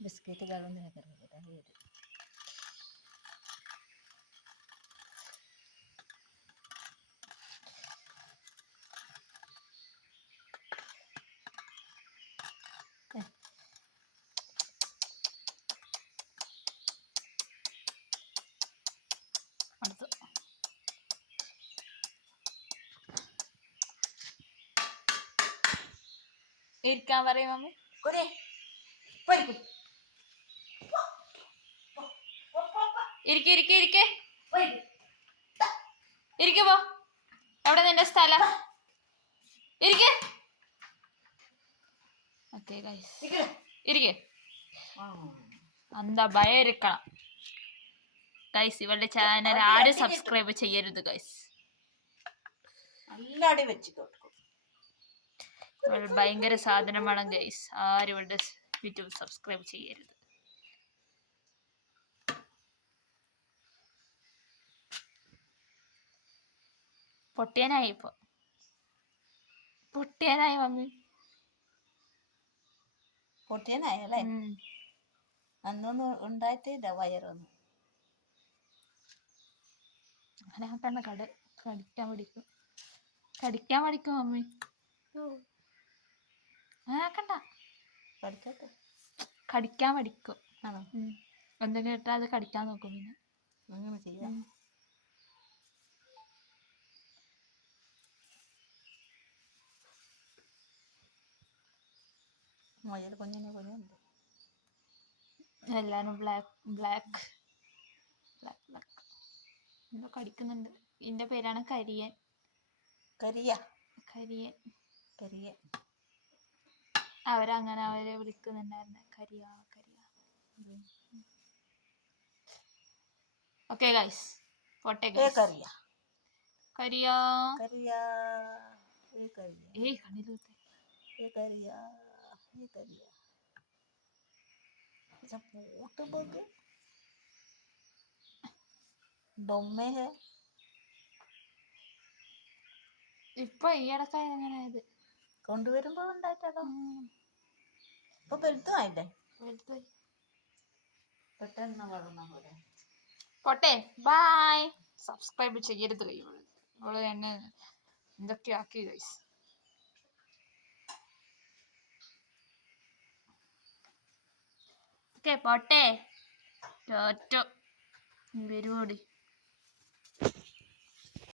biscuit കളൊന്നും കറിയില്ല വീട് അടുത്ത് ഇരിക്കാൻ പറയും മമ്മി ഇരിക്കെ ഇരിക്കെ ഇരിക്കെ ഇരിക്കെ പോ എവിടെ നിന്റെ സ്ഥലം ഇരിക്കെ ഓക്കെ ഗൈസ് ഇരിക്കെ എന്താ ഭയം ഇരിക്കണം ഗൈസ് ഇവളുടെ ചാനൽ ആരും സബ്സ്ക്രൈബ് ചെയ്യരുത് ഗൈസ് ഇവൾ ഭയങ്കര സാധനമാണ് ഗൈസ് ആരും ഇവളുടെ യൂട്യൂബ് സബ്സ്ക്രൈബ് ചെയ്യരുത് പൊട്ടിയാനായി ഇപ്പൊ പൊട്ടിയാനായി മമ്മി പൊട്ടിയാനായല്ലേ അന്നൊന്നും ഉണ്ടായിട്ടില്ല വയറൊന്നും അങ്ങനെ ആക്കണ്ട കടിക്കാൻ പഠിക്കും മമ്മി അങ്ങനെ ആക്കണ്ട പഠിക്കട്ടെ കടിക്കാൻ പഠിക്കും ആണോ എന്തെങ്കിലും ഇട്ടാൽ അത് കടിക്കാൻ നോക്കും പിന്നെ അങ്ങനെ ചെയ്യാം മുയൽ കുഞ്ഞിനെ കുഞ്ഞുണ്ട് എല്ലാരും ബ്ലാക്ക് എന്തോ കടിക്കുന്നുണ്ട് ഇതിന്റെ പേരാണ് കരിയൻ അവരങ്ങനെ അവരെ വിളിക്കുന്നുണ്ടായിരുന്നു കരിയ ഓക്കെ ഗൈസ് പോട്ടെ കരിയ ഇപ്പൊ ഈ ഇടക്കായ എങ്ങനെയായത് കൊണ്ടുവരുമ്പോ ഉണ്ടായിട്ടോ ഇപ്പൊ വലുതുമായില്ലേ പെട്ടെന്ന് വളർന്ന പോലെ പോട്ടെ ബൈ സബ്സ്ക്രൈബ് ചെയ്യരുത് അവള് എന്നെ എന്തൊക്കെ ആക്കി ഗൈസ് ഓക്കെ പോട്ടെ വരുവോടി